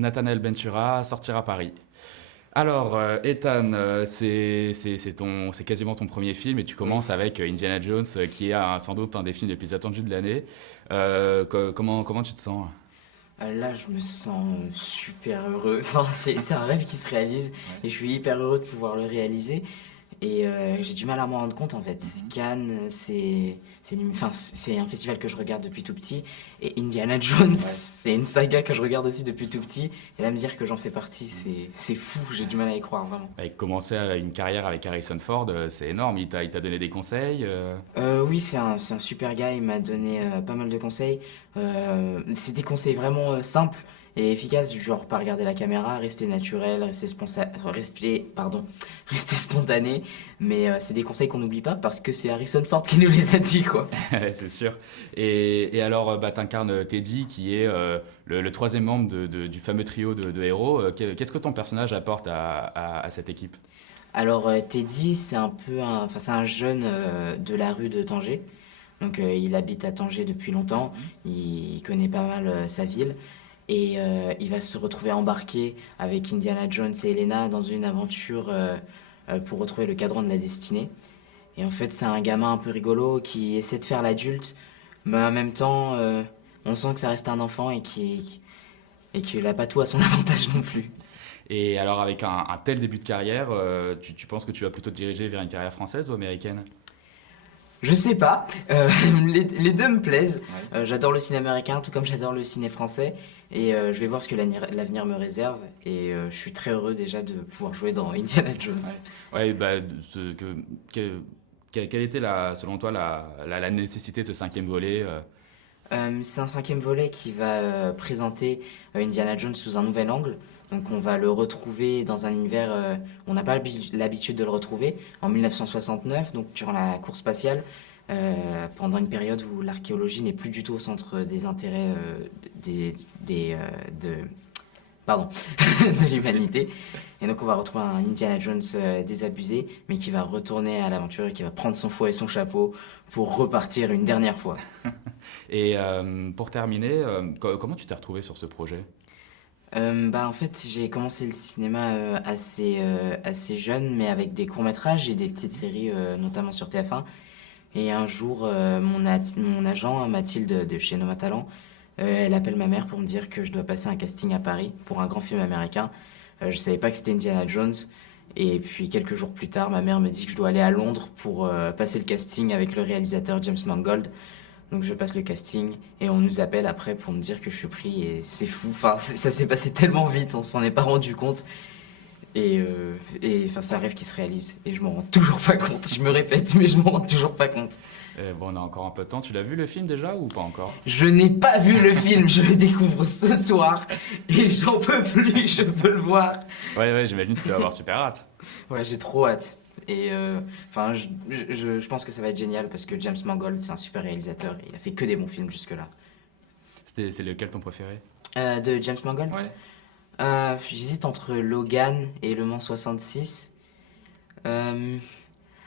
Nathanael Bentura, Sortir à Paris. Alors, Ethan, c'est quasiment ton premier film et tu Oui. commences avec Indiana Jones, qui est sans doute un des films les plus attendus de l'année. Comment tu te sens? Là, je me sens super heureux. Enfin, c'est un rêve qui se réalise Ouais. et je suis hyper heureux de pouvoir le réaliser. Et j'ai du mal à m'en rendre compte en fait. Mhm. Cannes, c'est un festival que je regarde depuis tout petit. Et Indiana Jones, Ouais. c'est une saga que je regarde aussi depuis tout petit. Et là, me dire que j'en fais partie, Mhm. c'est fou. J'ai du mal à y croire vraiment. Avec commencer une carrière avec Harrison Ford, c'est énorme. Il t'a donné des conseils. Oui, c'est un super gars, il m'a donné pas mal de conseils. C'est des conseils vraiment simples et efficaces, du genre pas regarder la caméra, rester naturel, rester spontané. Mais c'est des conseils qu'on n'oublie pas parce que c'est Harrison Ford qui nous les a dit, quoi. C'est sûr. Et alors, bah, t'incarnes Teddy, qui est le troisième membre du fameux trio de héros. Qu'est-ce que ton personnage apporte à cette équipe? Alors Teddy, enfin, c'est un jeune de la rue de Tanger. Donc il habite à Tanger depuis longtemps, Mhm. il connaît pas mal sa ville. Et il va se retrouver embarqué avec Indiana Jones et Elena dans une aventure pour retrouver le cadran de la destinée. Et en fait, c'est un gamin un peu rigolo qui essaie de faire l'adulte, mais en même temps, on sent que ça reste un enfant et qu'il n'a pas tout à son avantage non plus. Et alors, avec un tel début de carrière, tu penses que tu vas plutôt te diriger vers une carrière française ou américaine? Je sais pas, les deux me plaisent. Ouais. J'adore le ciné américain, tout comme j'adore le ciné français. Et je vais voir ce que l'avenir me réserve. Et je suis très heureux déjà de pouvoir jouer dans Indiana Jones. Ouais. Ouais, bah, que- quelle était, selon toi, la nécessité de ce cinquième volet? C'est un cinquième volet qui va présenter Indiana Jones sous un nouvel angle. Donc on va le retrouver dans un univers où on n'a pas l'habitude de le retrouver, en 1969, donc durant la course spatiale, pendant une période où l'archéologie n'est plus du tout au centre des intérêts des, de, pardon, Pas de de souci. l'humanité. Et donc on va retrouver un Indiana Jones désabusé, mais qui va retourner à l'aventure et qui va prendre son fouet et son chapeau pour repartir une dernière fois. Et pour terminer, comment tu t'es retrouvé sur ce projet? Bah en fait j'ai commencé le cinéma assez jeune mais avec des courts-métrages et des petites séries notamment sur TF1 et un jour mon agent Mathilde de chez Noma Talent elle appelle ma mère pour me dire que je dois passer un casting à Paris pour un grand film américain. Je savais pas que c'était Indiana Jones et puis quelques jours plus tard ma mère me dit que je dois aller à Londres pour passer le casting avec le réalisateur James Mangold. Donc je passe le casting et on nous appelle après pour me dire que je suis pris et c'est fou. Enfin, ça s'est passé tellement vite, on s'en est pas rendu compte. Et enfin, c'est un rêve qui se réalise et je m'en rends toujours pas compte. Je me répète, mais je m'en rends toujours pas compte. Bon, on a encore un peu de temps. Tu l'as vu le film déjà ou pas encore? Je n'ai pas vu le film, je le découvre ce soir et j'en peux plus, je veux le voir. Ouais, ouais, j'imagine que tu dois avoir super hâte. Ouais, j'ai trop hâte. Et enfin, je pense que ça va être génial parce que James Mangold, c'est un super réalisateur et il a fait que des bons films jusque-là. C'est lequel ton préféré? De James Mangold. Ouais. J'hésite entre Logan et Le Mans 66. Euh,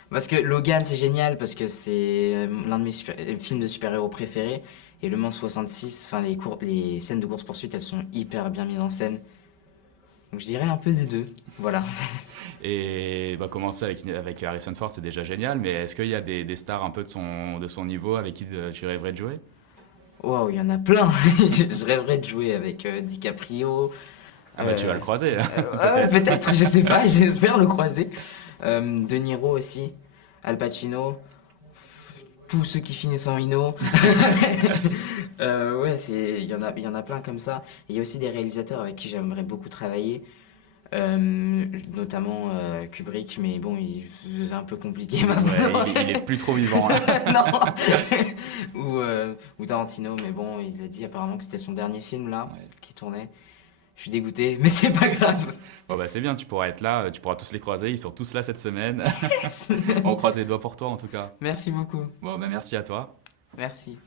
Parce que Logan, c'est génial, parce que c'est l'un de mes films de super-héros préférés. Et Le Mans 66, enfin, les scènes de course-poursuite, elles sont hyper bien mises en scène. Donc je dirais un peu des deux. Voilà. Et bah, commencer avec Harrison Ford, c'est déjà génial, mais est-ce qu'il y a des stars un peu de son niveau avec qui tu rêverais de jouer? Waouh, il y en a plein. Je rêverais de jouer avec DiCaprio. Ah bah tu vas le croiser, Ouais, peut-être. peut-être, je sais pas, j'espère le croiser. De Niro aussi, Al Pacino, tous ceux qui finissent en Ino. Ouais, il y en a plein comme ça. Et il y a aussi des réalisateurs avec qui j'aimerais beaucoup travailler, notamment Kubrick, mais bon, c'est un peu compliqué Ouais, maintenant. il est plus trop vivant là. Non. Ou Tarantino, mais bon, il a dit apparemment que c'était son dernier film là, Ouais. qui tournait. Je suis dégoûté, mais c'est pas grave. Bon bah c'est bien, tu pourras être là, tu pourras tous les croiser, ils sont tous là cette semaine. On croise les doigts pour toi en tout cas. Merci beaucoup. Bon bah merci à toi. Merci.